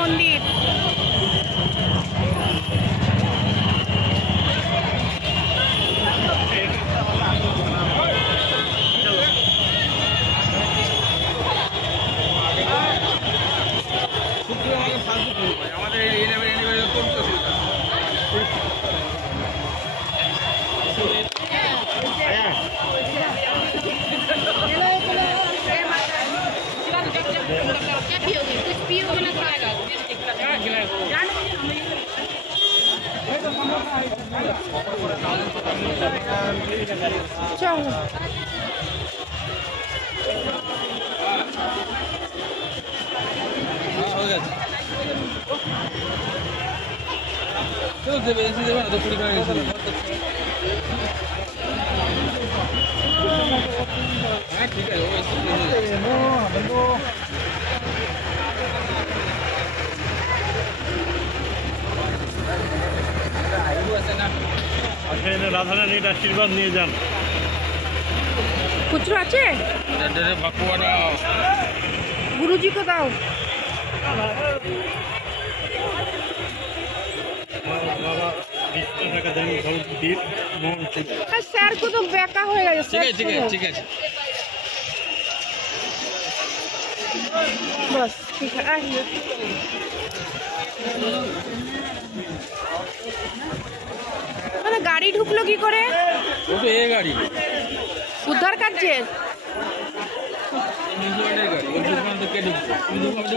মন্দির। क्या पियोगे? कुछ पियोगे ना खाएगा। चलो चलो देवे ऐसे देवे ना तो पूरी खाएंगे। हाँ ठीक है वो ऐसे রাধারানীর আশীর্বাদ নিয়ে যান। খুচরো আছে? गुरुजी को दाओ। सर को तो बेका हो गया। ठीक है ठीक है बस ठीक है आइए। মানে গাড়ি ঢুকলো কি করে? ও তো এই গাড়ি উদ্ধার কার্যের নিউজিল্যান্ডের গাড়ি ওর দোকান থেকে ঢুকছে।